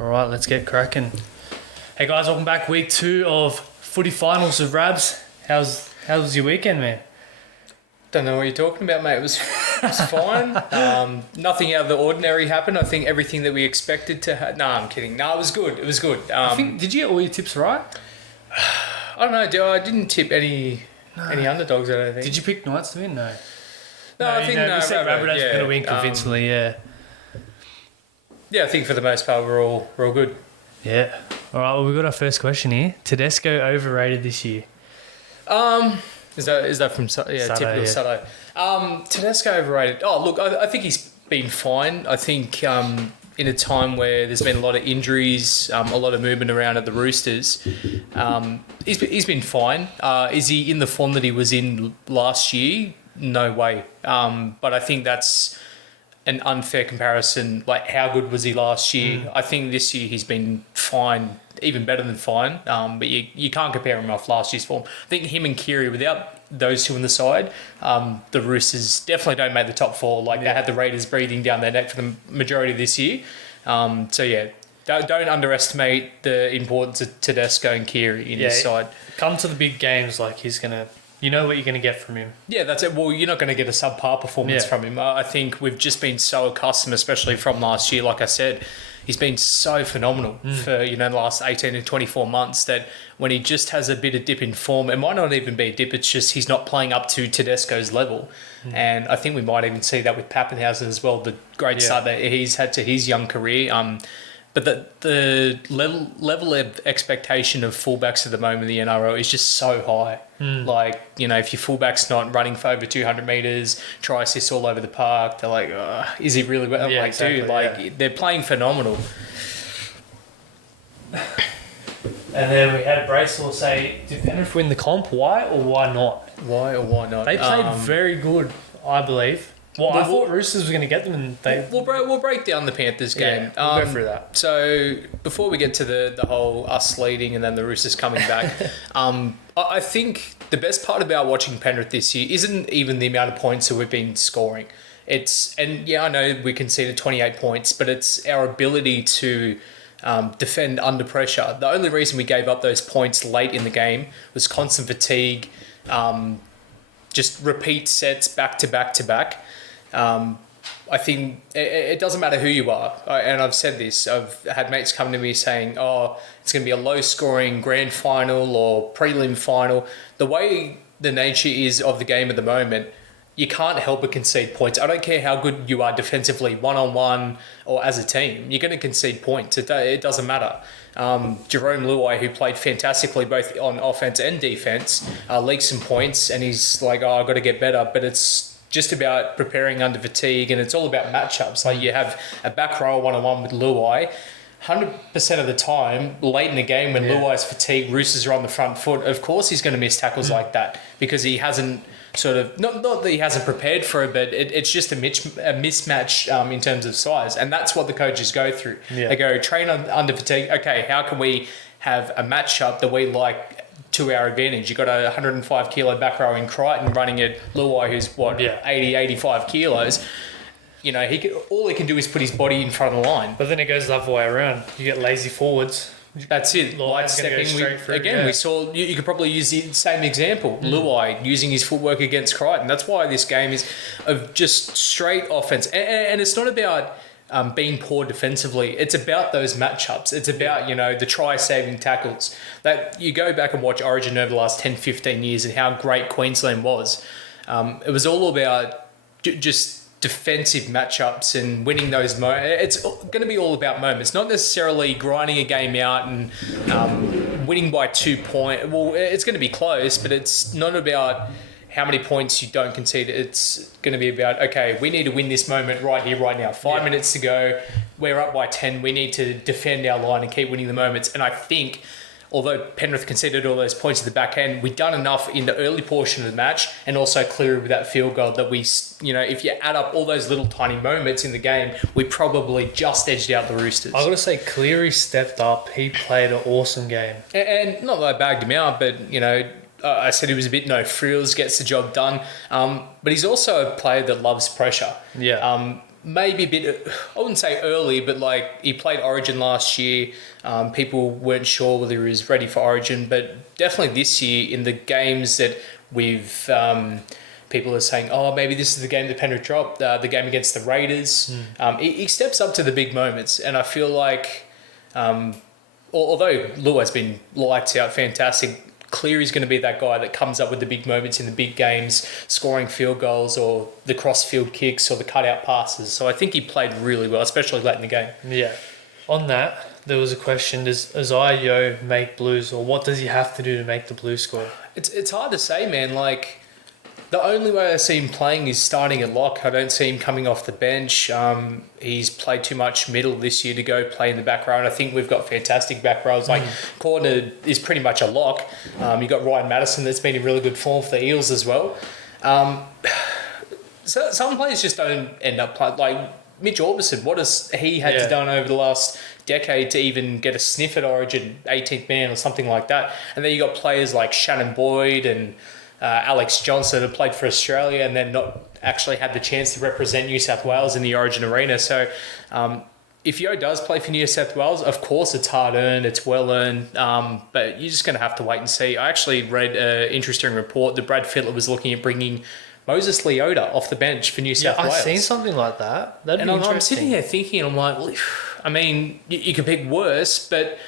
All right, let's get cracking. Hey guys, welcome back. Week 2 of Footy finals of Rabs. How's your weekend, man? Don't know what you're talking about, mate. It was fine. Nothing out of the ordinary happened. I think everything that we expected to No, I'm kidding. No, it was good. It was good. Did you get all your tips right? I don't know. I didn't tip any underdogs, I don't think. Did you pick Knights to win? No. I think we said Rabbitohs yeah. going to win convincingly, yeah. Yeah, I think for the most part we're all good. Yeah. All right, well, we've got our first question here. Tedesco overrated this year. Is that from Sato, typical yeah. Sato? Tedesco overrated. Oh, look, I think he's been fine. I think in a time where there's been a lot of injuries, a lot of movement around at the Roosters, he's been fine. Is he in the form that he was in last year? No way. But I think that's an unfair comparison. Like, how good was he last year? I think this year he's been fine, even better than fine. But you can't compare him off last year's form. I think him and Kiri, without those two on the side, the Roosters definitely don't make the top 4. They had the Raiders breathing down their neck for the majority of this year. Don't underestimate the importance of Tedesco and Kiri in this side. Come to the big games, he's going to... You know what you're going to get from him. Yeah, that's it. Well, you're not going to get a subpar performance from him. I think we've just been so accustomed, especially from last year, like I said, he's been so phenomenal for, the last 18 and 24 months that when he just has a bit of dip in form, it might not even be a dip, it's just he's not playing up to Tedesco's level. And I think we might even see that with Pappenhausen as well, the great start that he's had to his young career. But the level of expectation of fullbacks at the moment in the NRL is just so high. If your fullback's not running for over 200 metres, try assists all over the park, they're like, is he really... I'm they're playing phenomenal. And then we had Bracewell say, did Penrith win the comp? Why or why not? Why or why not? They played very good, I believe. Well, I thought Roosters were going to get them, and we'll break down the Panthers game. Yeah, we'll go through that. So before we get to the whole us leading and then the Roosters coming back, I think the best part about watching Penrith this year isn't even the amount of points that we've been scoring. I know we conceded 28 points, but it's our ability to defend under pressure. The only reason we gave up those points late in the game was constant fatigue, just repeat sets back to back to back. I think it doesn't matter who you are. And I've said this. I've had mates come to me saying, it's going to be a low-scoring grand final or prelim final. The way the nature is of the game at the moment, you can't help but concede points. I don't care how good you are defensively, one-on-one or as a team. You're going to concede points. It doesn't matter. Jerome Luai, who played fantastically both on offense and defense, leaked some points, and he's like, I've got to get better. But it's just about preparing under fatigue, and it's all about matchups. Like, you have a back row one-on-one with Luai. 100% of the time, late in the game when Luai's fatigued, Roosters are on the front foot, of course he's going to miss tackles like that because he hasn't not that he hasn't prepared for it, but it's just a mismatch in terms of size. And that's what the coaches go through. Yeah. They go, train under fatigue. Okay, how can we have a matchup that we like to our advantage? You've got a 105 kilo back row in Crichton running at Luai, who's 80, 85 kilos. All he can do is put his body in front of the line. But then it goes the other way around. You get lazy forwards. That's it. Light stepping. We saw. You could probably use the same example. Luai using his footwork against Crichton. That's why this game is of just straight offense, and it's not about being poor defensively. It's about those matchups. It's about the try-saving tackles. That you go back and watch Origin over the last 10, 15 years and how great Queensland was. It was all about just defensive matchups and winning those moments. It's going to be all about moments, not necessarily grinding a game out and winning by 2 points. Well, it's going to be close, but it's not about how many points you don't concede. It's going to be about, okay, we need to win this moment right here, right now. 5 minutes to go. We're up by 10. We need to defend our line and keep winning the moments. And I think, although Penrith conceded all those points at the back end, we've done enough in the early portion of the match and also Cleary with that field goal that we, if you add up all those little tiny moments in the game, we probably just edged out the Roosters. I've got to say, Cleary stepped up. He played an awesome game. And not that I bagged him out, but, I said he was a bit no frills, gets the job done. But he's also a player that loves pressure. Yeah. maybe a bit, I wouldn't say early, but like he played Origin last year. People weren't sure whether he was ready for Origin, but definitely this year in the games that we've, people are saying, oh, maybe this is the game that Penrith dropped, the game against the Raiders. He steps up to the big moments, and I feel like, although Lua has been lights out, fantastic, Cleary's going to be that guy that comes up with the big moments in the big games, scoring field goals or the cross-field kicks or the cutout passes. So I think he played really well, especially late in the game. Yeah. On that, there was a question, does Yo make Blues, or what does he have to do to make the Blues score? It's hard to say, man. Like, the only way I see him playing is starting at lock. I don't see him coming off the bench. He's played too much middle this year to go play in the back row. And I think we've got fantastic back rows. Like, corner is pretty much a lock. You've got Ryan Madison that's been in really good form for the Eels as well. So some players just don't end up playing. Like, Mitch Orbison, what has he had to done over the last decade to even get a sniff at Origin, 18th man or something like that? And then you got players like Shannon Boyd and Alex Johnson have played for Australia and then not actually had the chance to represent New South Wales in the Origin arena. So if Yo does play for New South Wales, of course it's hard earned, it's well earned, but you're just going to have to wait and see. I actually read an interesting report that Brad Fittler was looking at bringing Moses Leota off the bench for New South Wales. I've seen something like that. That'd be interesting. I'm sitting here thinking, I'm like, well, I mean, you could pick worse, but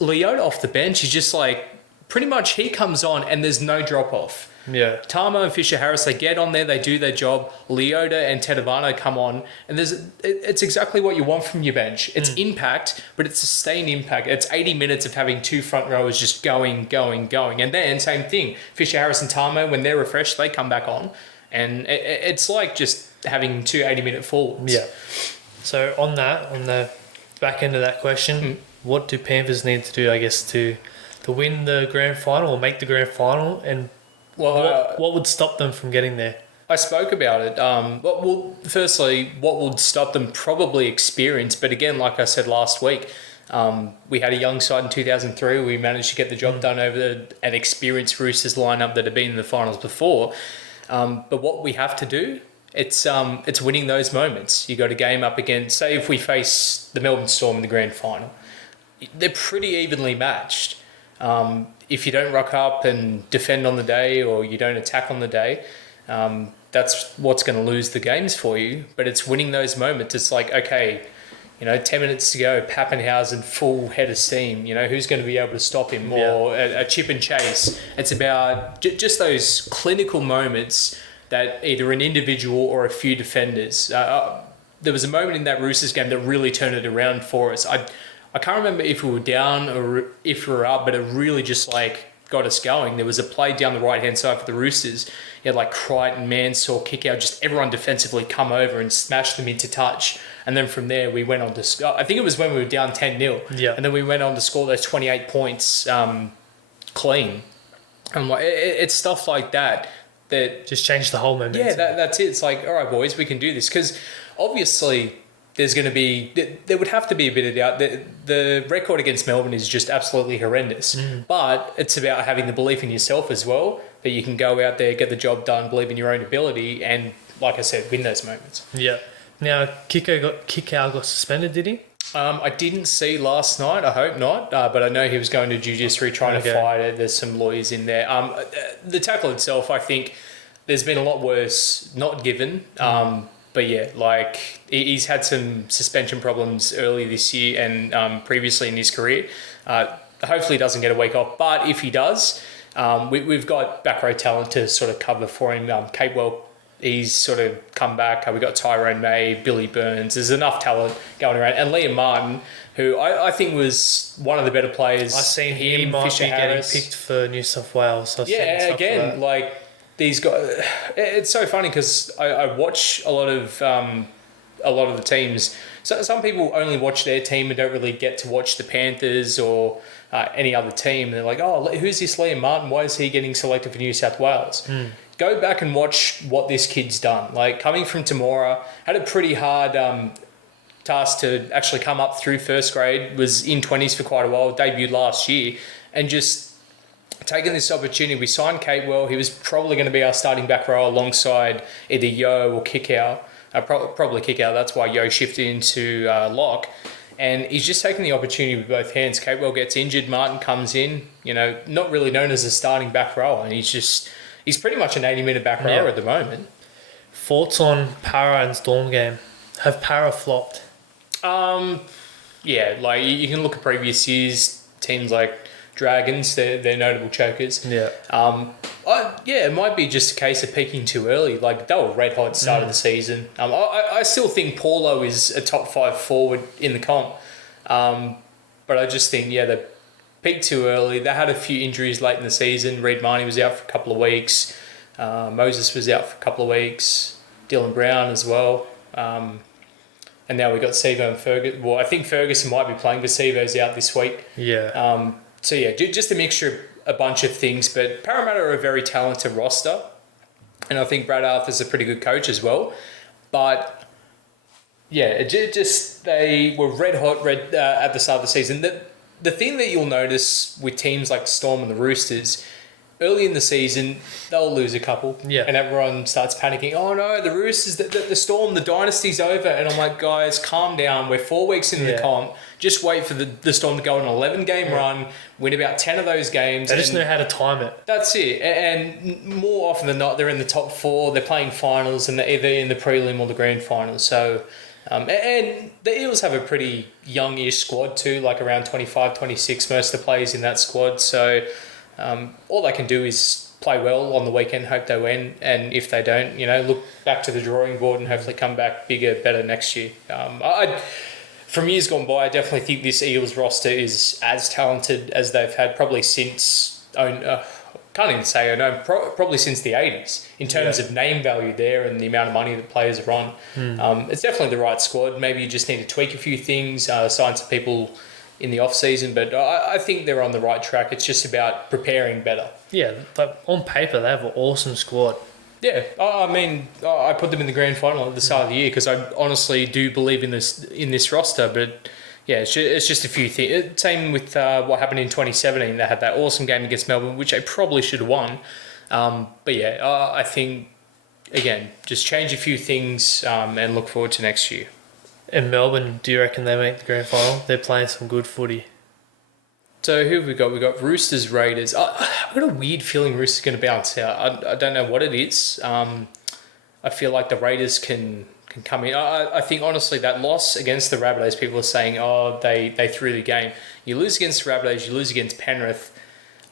Leota off the bench is just like, pretty much he comes on and there's no drop off. Yeah. Tamo and Fisher Harris, they get on there, they do their job. Leota and Tedavano come on, and it's exactly what you want from your bench. It's impact, but it's sustained impact. It's 80 minutes of having two front rowers just going. And then, same thing, Fisher Harris and Tamo, when they're refreshed, they come back on. And it's like just having two 80-minute forwards. Yeah. So on the back end of that question, what do Panthers need to do, I guess, to win the grand final or make the grand final, and what would stop them from getting there? I spoke about it. Well, firstly, what would stop them? Probably experience. But again, like I said last week, we had a young side in 2003. We managed to get the job done over an experienced Roosters lineup that had been in the finals before. But what we have to do, it's winning those moments. You got a game up against, say if we face the Melbourne Storm in the grand final, they're pretty evenly matched. If you don't rock up and defend on the day, or you don't attack on the day, that's what's going to lose the games for you. But it's winning those moments. It's like, okay, 10 minutes to go, Pappenhausen full head of steam. Who's going to be able to stop him? Or a chip and chase. It's about just those clinical moments that either an individual or a few defenders. There was a moment in that Roosters game that really turned it around for us. I can't remember if we were down or if we were up, but it really just got us going. There was a play down the right-hand side for the Roosters. You had Crichton, Mansour, kick out, just everyone defensively come over and smash them into touch. And then from there, we went on to... I think it was when we were down 10-0. Yeah. And then we went on to score those 28 points clean. And it's stuff like that just changed the whole momentum. Yeah, that's it. It's like, all right, boys, we can do this. Because obviously... there would have to be a bit of doubt. The record against Melbourne is just absolutely horrendous. But it's about having the belief in yourself as well, that you can go out there, get the job done, believe in your own ability, and, like I said, win those moments. Yeah. Now, Kikau got suspended, did he? I didn't see last night. I hope not. But I know he was going to jiu-jitsu trying to fight it. There's some lawyers in there. The tackle itself, I think there's been a lot worse not given. But yeah, he's had some suspension problems early this year and previously in his career. Hopefully he doesn't get a week off. But if he does, we've got back row talent to sort of cover for him. Capewell, he's sort of come back. We've got Tyrone May, Billy Burns. There's enough talent going around. And Liam Martin, who I think was one of the better players. I've seen he might be getting picked for New South Wales. These guys, it's so funny because I watch a lot of the teams. So some people only watch their team and don't really get to watch the Panthers or any other team. And they're like, oh, who's this Liam Martin? Why is he getting selected for New South Wales? Go back and watch what this kid's done. Coming from Temora, had a pretty hard task to actually come up through first grade, was in 20s for quite a while, debuted last year, and just taking this opportunity. We signed Capewell. He was probably going to be our starting back row alongside either Yo or Kikau. probably kick out. That's why Yo shifted into lock. And he's just taking the opportunity with both hands. Capewell gets injured. Martin comes in, not really known as a starting back rower. And he's pretty much an 80-minute back rower at the moment. Thoughts on Para and Storm game? Have Para flopped? Yeah, like you can look at previous years, teams like Dragons, they're notable chokers. Yeah. It might be just a case of peaking too early. Like, they were red hot start of the season. I still think Paulo is a top 5 forward in the comp. But I just think, they peaked too early. They had a few injuries late in the season. Reid Marnie was out for a couple of weeks. Moses was out for a couple of weeks. Dylan Brown as well. And now we've got Sevo and Ferguson. Well, I think Ferguson might be playing, but Sevo's out this week. Yeah. Just a mixture of a bunch of things. But Parramatta are a very talented roster. And I think Brad Arthur's a pretty good coach as well. But, they were red hot at the start of the season. The thing that you'll notice with teams like Storm and the Roosters, early in the season, they'll lose a couple. Yeah. And everyone starts panicking. Oh, no, the Roosters, the Storm, the dynasty's over. And I'm like, guys, calm down. We're 4 weeks into the comp. Just wait for the Storm to go on an 11-game run, win about 10 of those games. They just know how to time it. That's it. And more often than not, they're in the top 4. They're playing finals, and they're either in the prelim or the grand final. So, and the Eels have a pretty young-ish squad too, like around 25, 26, most of the players in that squad. So, all they can do is play well on the weekend, hope they win, and if they don't, look back to the drawing board and hopefully come back bigger, better next year. From years gone by, I definitely think this Eels roster is as talented as they've had probably since, can't even say I know, probably since the 80s in terms of name value there and the amount of money that players are on. It's definitely the right squad. Maybe you just need to tweak a few things, sign some people in the off-season, but I think they're on the right track. It's just about preparing better. Yeah, but on paper, they have an awesome squad. Yeah, I put them in the grand final at the start of the year because I honestly do believe in this roster, but it's just a few things. Same with what happened in 2017. They had that awesome game against Melbourne, which they probably should have won. I think, again, just change a few things and look forward to next year. In Melbourne, do you reckon they make the grand final? They're playing some good footy. So who have we got? We've got Roosters, Raiders. I've got a weird feeling Roosters are going to bounce out. I don't know what it is. I feel like the Raiders can come in. I think, honestly, that loss against the Rabbitohs, people are saying, they threw the game. You lose against the Rabbitohs, you lose against Penrith.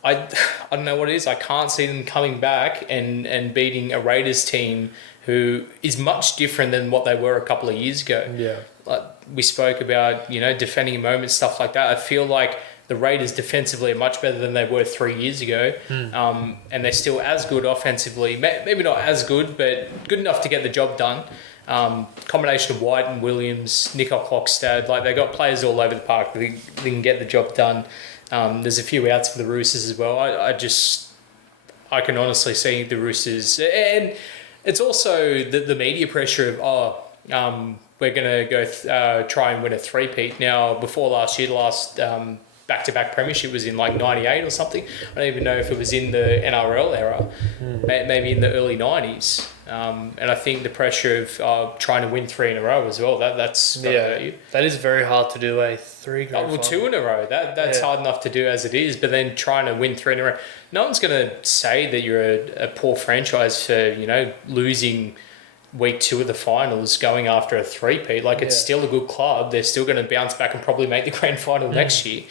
I don't know what it is. I can't see them coming back and beating a Raiders team who is much different than what they were a couple of years ago. Yeah. Like we spoke about, defending in moments, stuff like that. I feel like the Raiders defensively are much better than they were 3 years ago. And they're still as good offensively. Maybe not as good, but good enough to get the job done. Combination of White and Williams, Nico Klokstad, like they got players all over the park that they can get the job done. There's a few outs for the Roosters as well. I can honestly see the Roosters, and it's also the media pressure of we're going to go try and win a three-peat. Now, before last year, the last back-to-back premiership was in like 98 or something. I don't even know if it was in the NRL era, maybe in the early 90s. And I think the pressure of trying to win 3 in a row as well, that's got to hurt you. That is very hard to do, 3 grand final. 2 in a row. That's hard enough to do as it is, but then trying to win 3 in a row. No one's going to say that you're a poor franchise for, losing week 2 of the finals, going after a three-peat. Like, it's still a good club. They're still going to bounce back and probably make the grand final next year.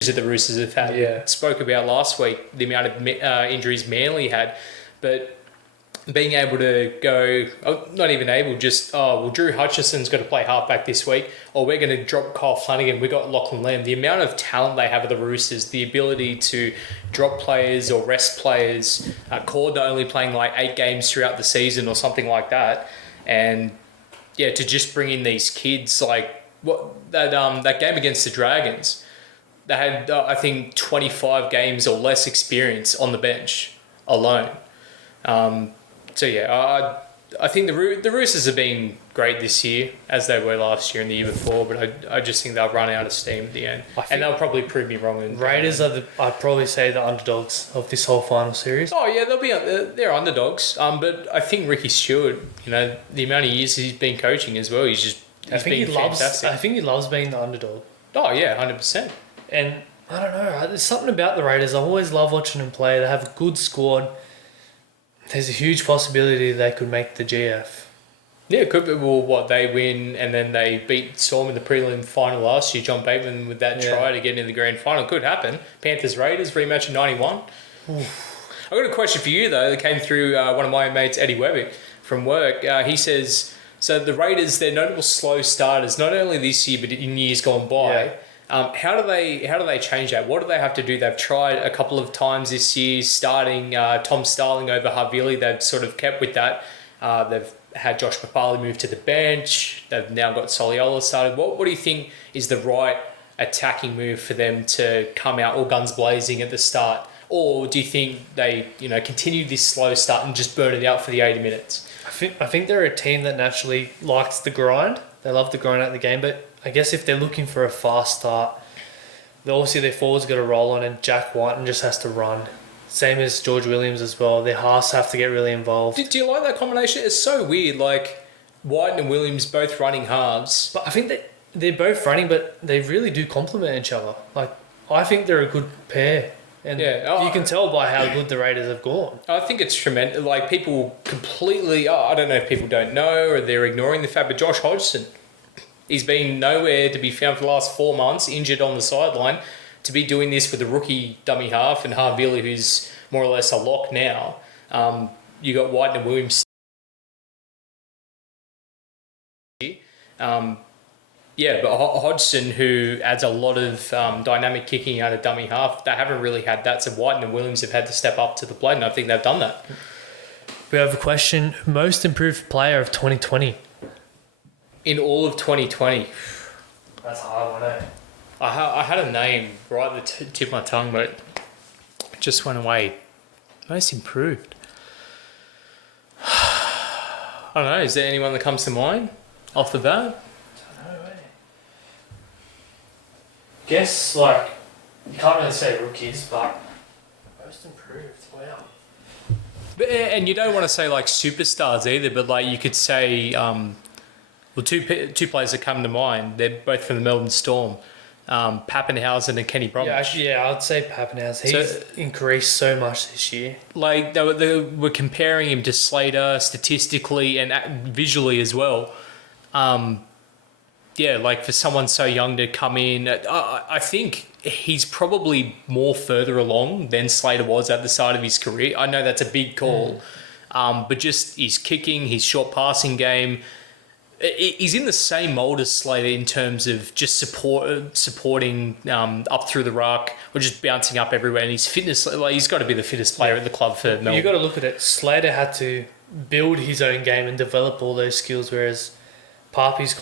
That the Roosters have had. We spoke about last week the amount of injuries Manly had, but being able to go, not even able, just Drew Hutchison's got to play halfback this week, or we're going to drop Kyle Flanagan. We got Lachlan Lamb. The amount of talent they have at the Roosters, the ability to drop players or rest players, Corda only playing like 8 games throughout the season or something like that, and to just bring in these kids like that game against the Dragons. They had, I think, 25 games or less experience on the bench alone. I think the Roosters have been great this year, as they were last year and the year before, but I just think they'll run out of steam at the end. And they'll probably prove me wrong. Raiders are I'd probably say the underdogs of this whole final series. Oh, yeah, they're underdogs. But I think Ricky Stewart, the amount of years he's been coaching as well, he's been fantastic. I think he loves being the underdog. Oh, yeah, 100%. And I don't know, there's something about the Raiders. I always love watching them play. They have a good squad. There's a huge possibility they could make the GF. Yeah, it could be. Well, they win and then they beat Storm in the prelim final last year. John Bateman with that try to get in the grand final. Could happen. Panthers-Raiders rematch in 91. I've got a question for you, though, that came through one of my mates, Eddie Webber, from work. He says, so the Raiders, they're notable slow starters, not only this year, but in years gone by. Yeah. How do they change that? What do they have to do? They've tried a couple of times this year, starting Tom Starling over Havili. They've sort of kept with that. They've had Josh Papali move to the bench. They've now got Soliola started. What do you think is the right attacking move for them to come out all guns blazing at the start? Or do you think they continue this slow start and just burn it out for the 80 minutes? I think they're a team that naturally likes the grind. They love the grind out of the game, but I guess if they're looking for a fast start, obviously their forwards got to roll on and Jack Whiten just has to run. Same as George Williams as well. Their halves have to get really involved. Do you like that combination? It's so weird, like Whiten and Williams both running halves. But I think that they're both running, but they really do complement each other. Like, I think they're a good pair. And you can tell by how good the Raiders have gone. I think it's tremendous. Like, people completely... I don't know if people don't know or they're ignoring the fact, but Josh Hodgson, he's been nowhere to be found for the last 4 months, injured on the sideline, to be doing this with a rookie dummy half and Harvili, who's more or less a lock now. You got White and Williams. But Hodgson, who adds a lot of dynamic kicking out of dummy half, they haven't really had that. So White and Williams have had to step up to the plate, and I think they've done that. We have a question. Most improved player of 2020? In all of 2020. That's a hard one, eh? I had a name right at the tip of my tongue, but it just went away. Most improved. I don't know. Is there anyone that comes to mind off the bat? I don't know, eh? Guess, you can't really say rookies, but most improved. Wow. And you don't want to say, superstars either, but, you could say... two players that come to mind. They're both from the Melbourne Storm. Pappenhausen and Kenny Bromwich. I'd say Pappenhausen. He's increased so much this year. They were comparing him to Slater statistically and visually as well. For someone so young to come in, I think he's probably more further along than Slater was at the start of his career. I know that's a big call, but just his kicking, his short passing game. He's in the same mould as Slater in terms of just supporting up through the ruck or just bouncing up everywhere. And his fitness, he's got to be the fittest player at the club for Melbourne. You've got to look at it. Slater had to build his own game and develop all those skills, whereas Papi's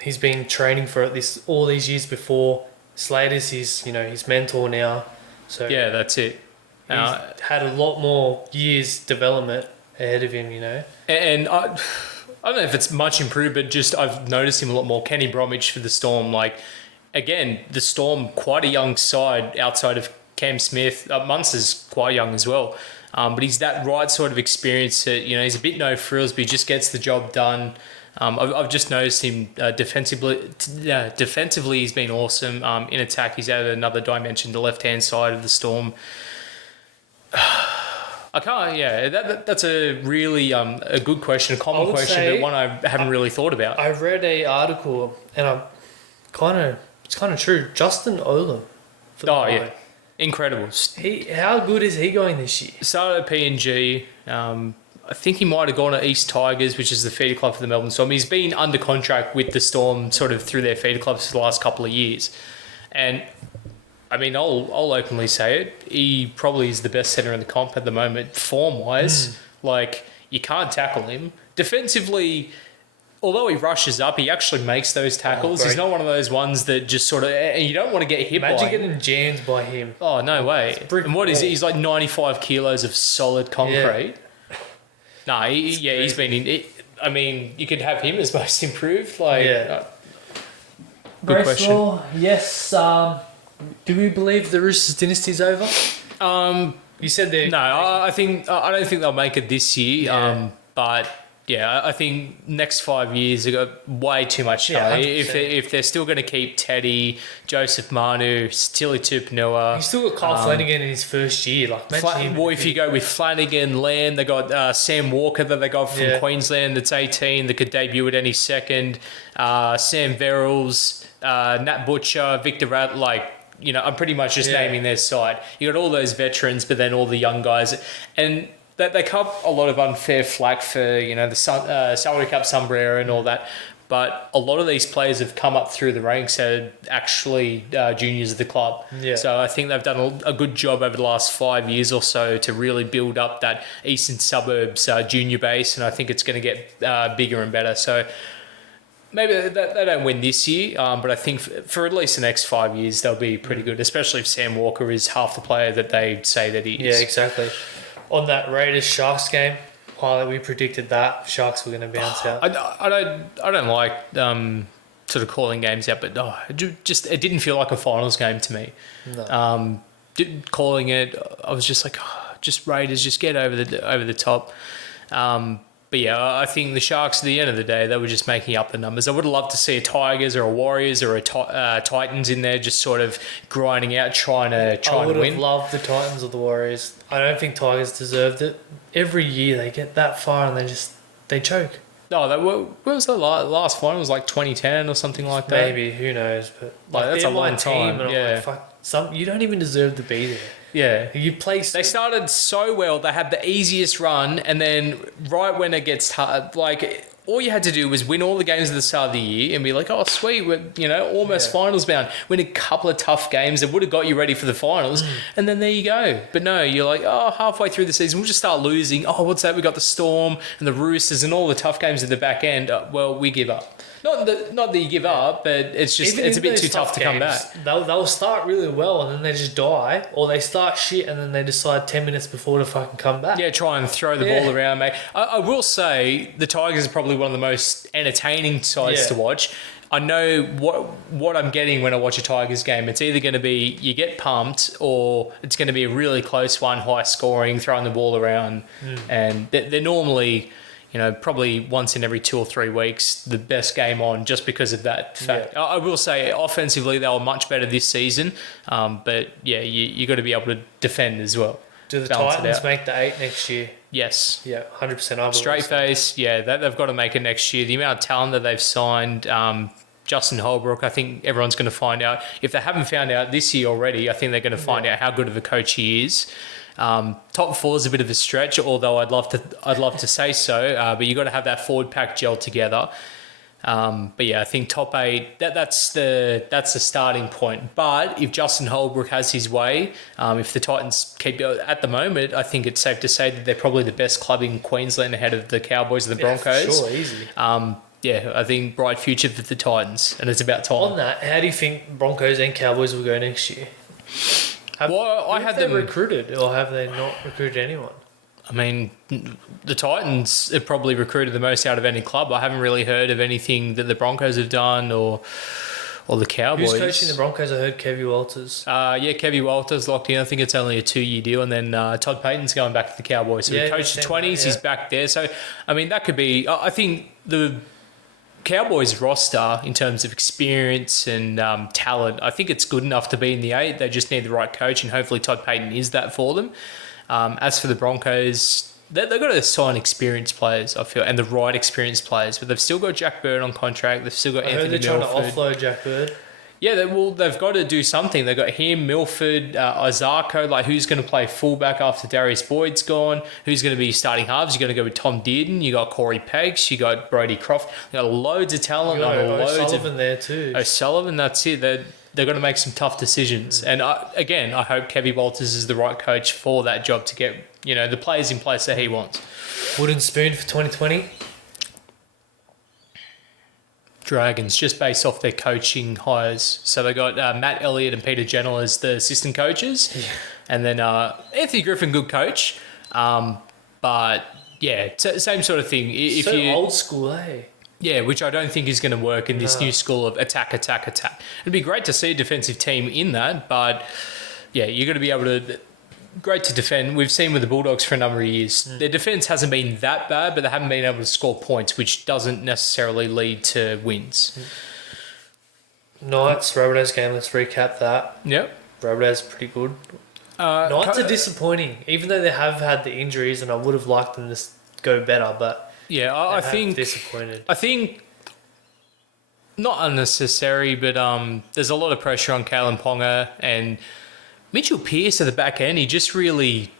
he's been training for it all these years before. Slater's his mentor now. So yeah, that's it. He's had a lot more years development ahead of him, And I don't know if it's much improved, but just I've noticed him a lot more. Kenny Bromwich for the Storm. Again, the Storm, quite a young side outside of Cam Smith. Munster's quite young as well. But he's that right sort of experience that, he's a bit no frills, but he just gets the job done. I've just noticed him defensively. Defensively, he's been awesome. In attack, he's added another dimension, the left-hand side of the Storm. I can't. Yeah, that's a really a good question, a common question, but one I haven't really thought about. I read a article, and it's kind of true. Justin Olam. Incredible. How good is he going this year? Started at PNG. I think he might have gone to East Tigers, which is the feeder club for the Melbourne Storm. He's been under contract with the Storm sort of through their feeder clubs for the last couple of years, and. I mean, I'll openly say it. He probably is the best centre in the comp at the moment, form-wise. You can't tackle him. Defensively, although he rushes up, he actually makes those tackles. He's not one of those ones that just sort of... And you don't want to get hit by him. Imagine getting jammed by him. Oh, no way. And what is it? He's 95 kilos of solid concrete. No, he's been in. I mean, you could have him as most improved. Good question. Yes. Do we believe the Roosters dynasty's over? You said they. No, I don't think they'll make it this year. Yeah. But yeah, I think next 5 years they've got way too much time. Yeah, If they're still going to keep Teddy, Joseph Manu, Tilly Tupanua. He's still got Kyle Flanagan in his first year. If you go with Flanagan, Lamb, they got Sam Walker that they got from Queensland that's 18 that could debut at any second. Sam Verrills, Nat Butcher, Victor I'm pretty much just naming their side. You got all those veterans, but then all the young guys, and they cop a lot of unfair flack for the Salary Cup sombrero and all that. But a lot of these players have come up through the ranks that are actually juniors of the club. Yeah. So I think they've done a good job over the last 5 years or so to really build up that eastern suburbs junior base, and I think it's going to get bigger and better. So maybe they don't win this year, but I think for at least the next 5 years they'll be pretty good, especially if Sam Walker is half the player that they say that he is. Yeah, exactly. On that Raiders-Sharks game, while we predicted that Sharks were going to bounce out. I don't like sort of calling games out, but it didn't feel like a finals game to me. No. Calling it, I was just like, just Raiders, just get over the top. But yeah, I think the Sharks, at the end of the day, they were just making up the numbers. I would have loved to see a Tigers or a Warriors or a Titans in there just sort of grinding out, trying to win. I would have loved the Titans or the Warriors. I don't think Tigers deserved it. Every year they get that far and they choke. No, what was the last final? It was like 2010 or something like that. Maybe, who knows? But that's a long time. And I'm like, fuck, you don't even deserve to be there. Yeah. They started so well. They had the easiest run, and then right when it gets hard, all you had to do was win all the games at the start of the year and be like, oh, sweet, we're almost finals bound. Win a couple of tough games that would have got you ready for the finals, and then there you go. But no, you're like, oh, halfway through the season, we'll just start losing. Oh, what's that? We got the Storm and the Roosters and all the tough games at the back end. Well, we give up. Not that you give up, but it's a bit too tough to come back. They'll start really well and then they just die, or they start shit and then they decide 10 minutes before to fucking come back. Yeah, try and throw the ball around, mate. I will say the Tigers are probably one of the most entertaining sides to watch. I know what I'm getting when I watch a Tigers game. It's either going to be you get pumped, or it's going to be a really close one, high scoring, throwing the ball around, and they're normally, probably once in every 2 or 3 weeks, the best game on, just because of that fact. Yeah. I will say offensively they were much better this season, but yeah, you got to be able to defend as well. Do the Titans make the 8 next year? Yes. Yeah, 100%. Straight face, they've got to make it next year. The amount of talent that they've signed, Justin Holbrook, I think everyone's going to find out. If they haven't found out this year already, I think they're going to find out how good of a coach he is. Top 4 is a bit of a stretch, although I'd love to say so. But you got to have that forward pack gel together. But yeah, I think top 8. That's the starting point. But if Justin Holbrook has his way, if the Titans keep at the moment, I think it's safe to say that they're probably the best club in Queensland ahead of the Cowboys and the Broncos. For sure, easy. I think bright future for the Titans, and it's about time. On that, how do you think Broncos and Cowboys will go next year? I had them recruited, or have they not recruited anyone? I mean, the Titans have probably recruited the most out of any club. I haven't really heard of anything that the Broncos have done or the Cowboys. Who's coaching the Broncos? I heard Kevy Walters. Kevy Walters locked in. I think it's only a 2-year deal. And then Todd Payton's going back to the Cowboys. So he coached the 20s. He's back there. So, I mean, that could be... I think the Cowboys roster, in terms of experience and talent, I think it's good enough to be in the 8. They just need the right coach, and hopefully Todd Payton is that for them. As for the Broncos, they've got to sign experienced players, I feel, and the right experienced players. But they've still got Jack Bird on contract. They've still got Anthony Milford. They're trying to offload Jack Bird. Yeah, they've got to do something. They've got him, Milford, Isako. Who's going to play fullback after Darius Boyd's gone? Who's going to be starting halves? You're going to go with Tom Dearden. You got Corey Peggs. You got Brody Croft. You got loads of talent. You got O'Sullivan there too. O'Sullivan, that's it. They're going to make some tough decisions. And again, I hope Kevy Walters is the right coach for that job to get the players in place that he wants. Wooden spoon for 2020. Dragons, just based off their coaching hires. So they got Matt Elliott and Peter Jennell as the assistant coaches, and then Anthony Griffin, good coach, but Yeah, same sort of thing. If so you old school, eh? Yeah, which I don't think is going to work in this new school of attack. It'd be great to see a defensive team in that, but yeah, you're going to be able to. Great to defend. We've seen with the Bulldogs for a number of years. Their defence hasn't been that bad, but they haven't been able to score points, which doesn't necessarily lead to wins. Knights, Rabbitohs game, let's recap that. Yep. Rabbitohs pretty good. Knights are disappointing, even though they have had the injuries, and I would have liked them to go better, but yeah, I think disappointed. I think not unnecessary, but there's a lot of pressure on Kalen Ponga and Mitchell Pearce at the back end. He just really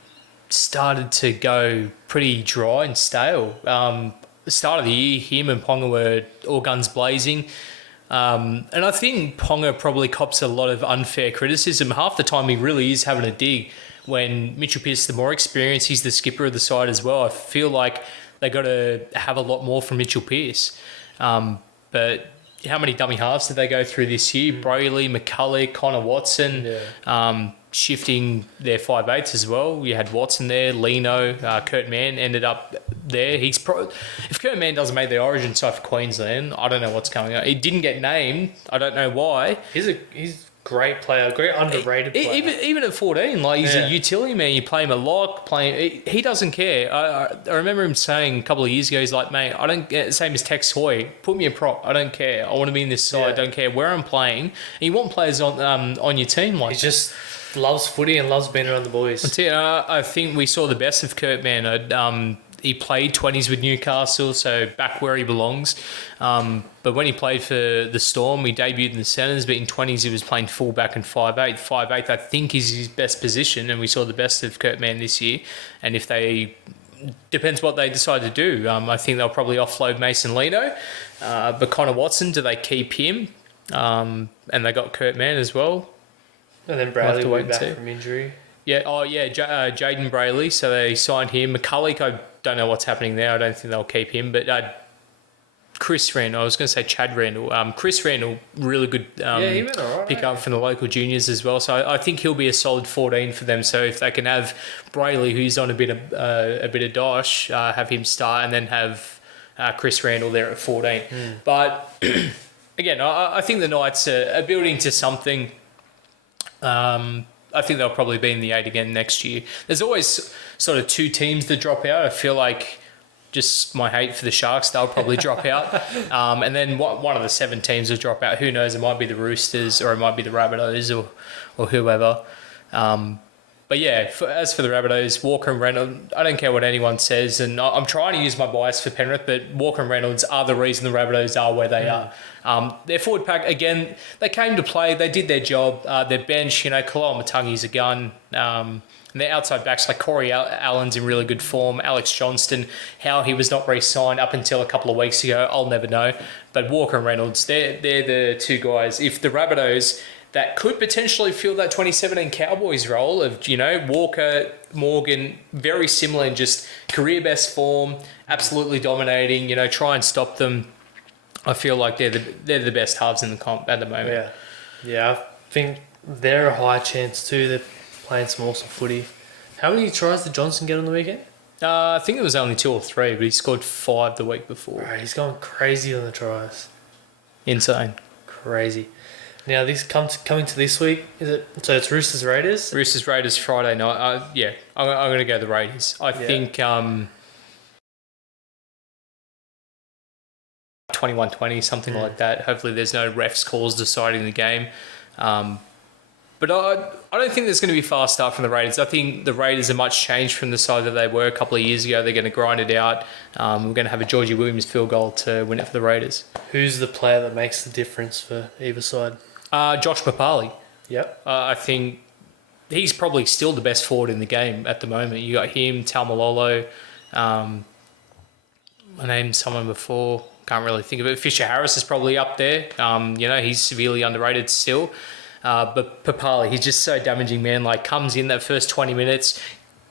started to go pretty dry and stale. The start of the year, him and Ponga were all guns blazing. And I think Ponga probably cops a lot of unfair criticism. Half the time he really is having a dig when Mitchell Pearce is the more experienced. He's the skipper of the side as well. I feel like they got to have a lot more from Mitchell Pearce. But how many dummy halves did they go through this year? Brayley, McCulloch, Connor Watson, shifting their 5'8" as well. You had Watson there, Lino, Kurt Mann ended up there. If Kurt Mann doesn't make the origin side for Queensland, I don't know what's going on. He didn't get named. I don't know why. He's a great player, great underrated player. Even at 14, like he's a utility man. You play him a lock, he doesn't care. I remember him saying a couple of years ago, he's like, mate, I don't get same as Tex Hoy. Put me a prop. I don't care. I want to be in this side. I don't care where I'm playing. And you want players on your team like he just loves footy and loves being around the boys. That's it. I think we saw the best of Kurt Mann. He played 20s with Newcastle, so back where he belongs. But when he played for the Storm, he debuted in the centres, but in 20s he was playing fullback and 5'8". 5'8", I think, is his best position, and we saw the best of Kurt Mann this year. And if they... Depends what they decide to do. I think they'll probably offload Mason Lino. But Connor Watson, do they keep him? And they got Kurt Mann as well. And then Bradley went back from injury. Yeah, Jaden Brayley, so they signed him. McCulloch, I don't know what's happening there. I don't think they'll keep him. But Chris Randall, I was going to say Chad Randall. Chris Randall, really good he went all right, pick up from the local juniors as well. So I think he'll be a solid 14 for them. So if they can have Brayley, who's on a bit of dosh, have him start, and then have Chris Randall there at 14. But again, I think the Knights are building to something. I think they'll probably be in the 8 again next year. There's always sort of two teams that drop out. I feel like just my hate for the Sharks, they'll probably drop out. And then one of the 7 teams will drop out. Who knows? It might be the Roosters or it might be the Rabbitohs or whoever. But yeah, as for the Rabbitohs, Walker and Reynolds, I don't care what anyone says, and I'm trying to use my bias for Penrith, but Walker and Reynolds are the reason the Rabbitohs are where they are. Their forward pack, again, they came to play, they did their job. Their bench, Kaloa Matangi's a gun. And their outside backs, like Corey Allen's in really good form. Alex Johnston, how he was not re-signed up until a couple of weeks ago, I'll never know. But Walker and Reynolds, they're the two guys. If the Rabbitohs... that could potentially fill that 2017 Cowboys role of, Walker, Morgan, very similar in just career best form, absolutely dominating, try and stop them. I feel like they're the best halves in the comp at the moment. Yeah, I think they're a high chance too. They're playing some awesome footy. How many tries did Johnson get on the weekend? I think it was only 2 or 3, but he scored 5 the week before. Right, he's going crazy on the tries. Insane. Crazy. Now, this coming to this week, is it? So it's Roosters Raiders. Roosters Raiders Friday night. I'm going to go the Raiders. I think 21-20, something like that. Hopefully, there's no refs calls deciding the game. But I don't think there's going to be a fast start from the Raiders. I think the Raiders are much changed from the side that they were a couple of years ago. They're going to grind it out. We're going to have a Georgie Williams field goal to win it for the Raiders. Who's the player that makes the difference for either side? Josh Papali. Yep. I think he's probably still the best forward in the game at the moment. You got him, Taumalolo. I named someone before. Can't really think of it. Fisher Harris is probably up there. He's severely underrated still. But Papali, he's just so damaging, man. Like, comes in that first 20 minutes,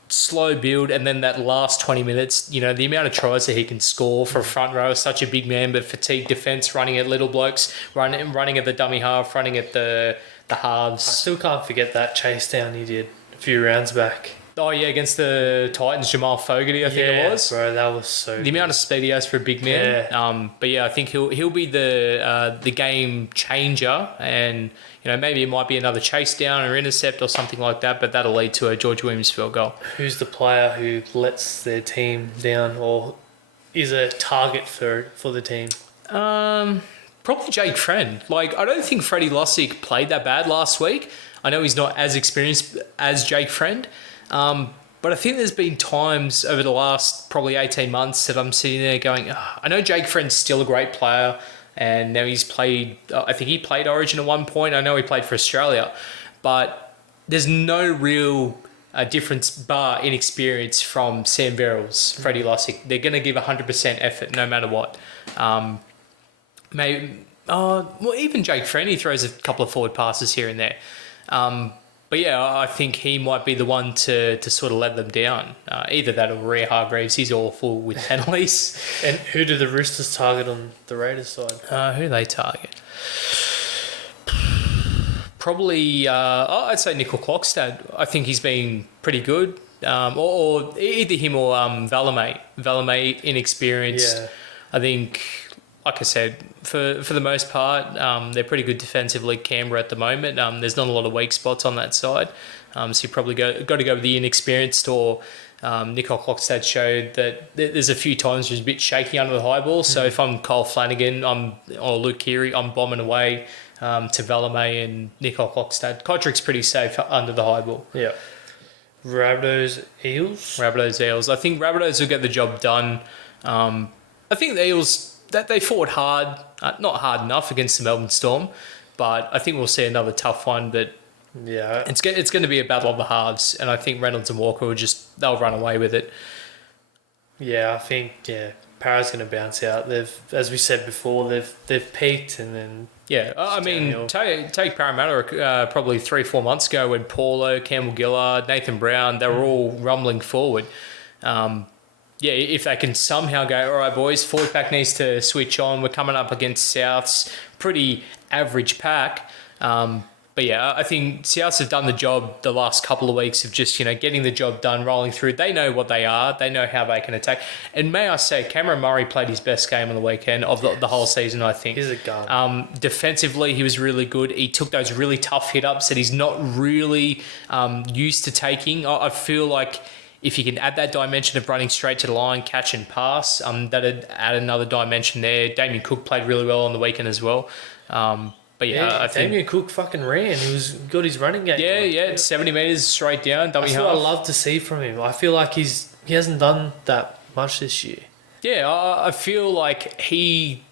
slow build, and then that last 20 minutes, the amount of tries that he can score for a front row is such a big man, but fatigue defence, running at little blokes, running at the dummy half, running at the halves. I still can't forget that chase down he did a few rounds back. Oh yeah, against the Titans, Jamal Fogarty, I think it was. Bro, that was so. The amount of speed he has for a big man. Yeah. But yeah, I think he'll be the game changer, and maybe it might be another chase down or intercept or something like that. But that'll lead to a George Williams field goal. Who's the player who lets their team down or is a target for the team? Probably Jake Friend. Like, I don't think Freddie Lussick played that bad last week. I know he's not as experienced as Jake Friend. But I think there's been times over the last probably 18 months that I'm sitting there going, I know Jake Friend's still a great player, and now he's played, I think he played Origin at one point. I know he played for Australia, but there's no real difference bar in experience from Sam Verrills, Freddie Lussick. They're going to give 100% effort no matter what. Even Jake Friend, he throws a couple of forward passes here and there. But yeah, I think he might be the one to sort of let them down. Either that or Rhea Hargreaves. He's awful with penalties. And who do the Roosters target on the Raiders side? Who do they target? Probably, I'd say Nickel Clockstad. I think he's been pretty good. Or either him or Valemate. Valemate, inexperienced. Yeah. I think, like I said, for the most part, they're pretty good defensively. Canberra at the moment, there's not a lot of weak spots on that side, so you probably got to go with the inexperienced. Or Nicole Clockstad showed that there's a few times he was a bit shaky under the high ball. So if I'm Cole Flanagan, or Luke Keary, I'm bombing away to Valemate and Nicole Clockstad. Kotrick's pretty safe under the high ball. Yeah. Rabbitohs Eels. I think Rabbitohs will get the job done. I think the Eels, that they fought hard, not hard enough against the Melbourne Storm, but I think we'll see another tough one. But yeah, it's going to be a battle of the halves, and I think Reynolds and Walker they'll run away with it. Yeah, I think Para's going to bounce out. As we said before, they've peaked and then. Yeah, I mean, take Parramatta probably 3-4 months ago when Paulo, Campbell Gillard, Nathan Brown, they were all rumbling forward. If they can somehow go, all right, boys, forward pack needs to switch on. We're coming up against South's pretty average pack. But yeah, I think Souths have done the job the last couple of weeks of just, getting the job done, rolling through. They know what they are. They know how they can attack. And may I say, Cameron Murray played his best game on the weekend of the whole season, I think. He's a gun. Defensively, he was really good. He took those really tough hit-ups that he's not really used to taking. I feel like if you can add that dimension of running straight to the line, catch and pass, that'd add another dimension there. Damien Cook played really well on the weekend as well. But yeah, I think Damien Cook fucking ran. He got his running game. Yeah, 70 metres straight down, dummy half. That's what I love to see from him. I feel like he hasn't done that much this year. Yeah, I feel like he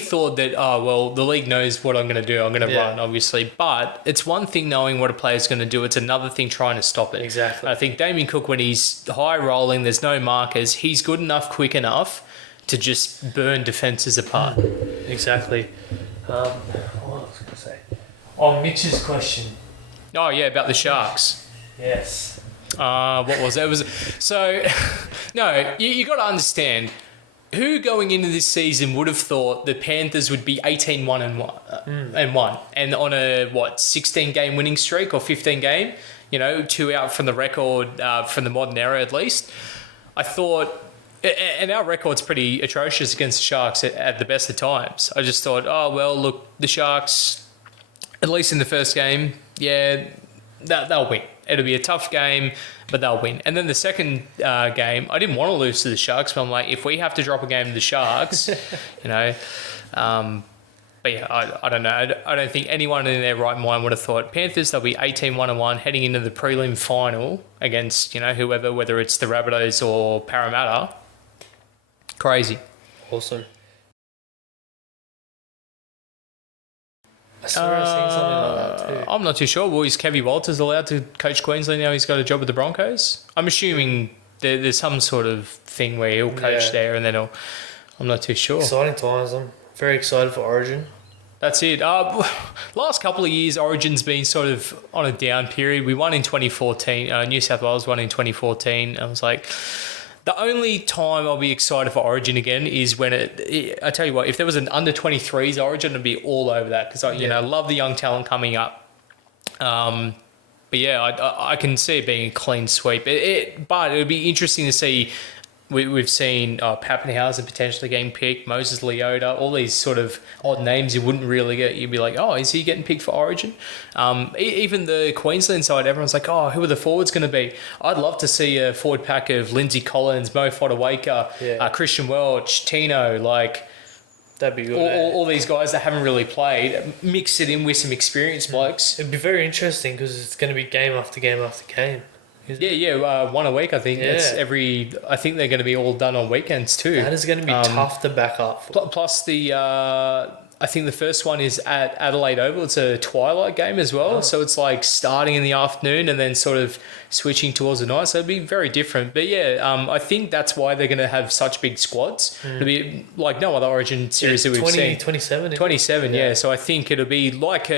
thought that, the league knows what I'm going to do. I'm going to run, obviously. But it's one thing knowing what a player's going to do. It's another thing trying to stop it. Exactly. I think Damien Cook, when he's high rolling, there's no markers, he's good enough, quick enough to just burn defences apart. Exactly. What was I going to say? On Mitch's question. Oh, yeah, about the Sharks. Yes. What was it? No, you got to understand, who going into this season would have thought the Panthers would be 18-1 and 1 and on a 16-game winning streak or 15-game, 2 out from the record from the modern era at least. I thought, and our record's pretty atrocious against the Sharks at the best of times. I just thought, look, the Sharks, at least in the first game, they'll win. It'll be a tough game, but they'll win. And then the second game, I didn't want to lose to the Sharks, but I'm like, if we have to drop a game to the Sharks, But yeah, I don't know. I don't think anyone in their right mind would have thought Panthers, they'll be 18-1 heading into the prelim final against, whoever, whether it's the Rabbitohs or Parramatta. Crazy. Awesome. I swear I've seen something like that too. I'm not too sure. Well, is Kevy Walters allowed to coach Queensland now? He's got a job with the Broncos. I'm assuming there's some sort of thing where he'll coach there and then I'm not too sure. Exciting times. I'm very excited for Origin. That's it. Last couple of years, Origin's been sort of on a down period. We won in 2014. New South Wales won in 2014. I was like, the only time I'll be excited for Origin again is when I tell you what, if there was an under 23s Origin, I'd be all over that because I love the young talent coming up. But yeah, I can see it being a clean sweep. But it would be interesting to see. We've seen Pappenhausen potentially getting picked, Moses Leota, all these sort of odd names you wouldn't really get. You'd be like, oh, is he getting picked for Origin? Even the Queensland side, everyone's like, oh, who are the forwards going to be? I'd love to see a forward pack of Lindsay Collins, Mo Fodawaker, Christian Welch, Tino, that'd be good. All these guys that haven't really played, mix it in with some experienced blokes. It'd be very interesting because it's going to be game after game after game. One a week. I think it's I think they're going to be all done on weekends too. That is going to be tough to back up. Plus I think the first one is at Adelaide Oval. It's a twilight game as well, so it's like starting in the afternoon and then sort of switching towards the night. So it'd be very different. But I think that's why they're going to have such big squads. It'll be like no other Origin series that we've seen. 27. 27, yeah. So I think it'll be like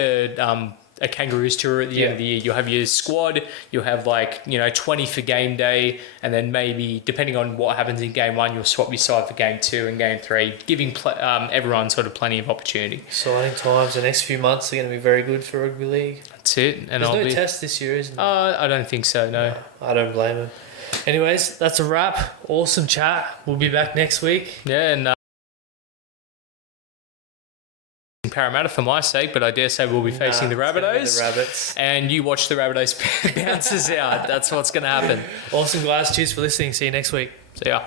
a Kangaroos tour at the end of the year. You'll have your squad, you'll have 20 for game day, and then maybe, depending on what happens in game 1, you'll swap your side for game 2 and game 3, giving everyone sort of plenty of opportunity. Exciting times. The next few months are going to be very good for rugby league. That's it. And There's no test this year, isn't there? I don't think so, no. I don't blame him. Anyways, that's a wrap. Awesome chat. We'll be back next week. Yeah, and Parramatta for my sake, but I dare say we'll be facing the Rabbitohs. The Rabbits. And you watch the Rabbitohs bounces out. That's what's going to happen. Awesome, guys. Cheers for listening. See you next week. See ya.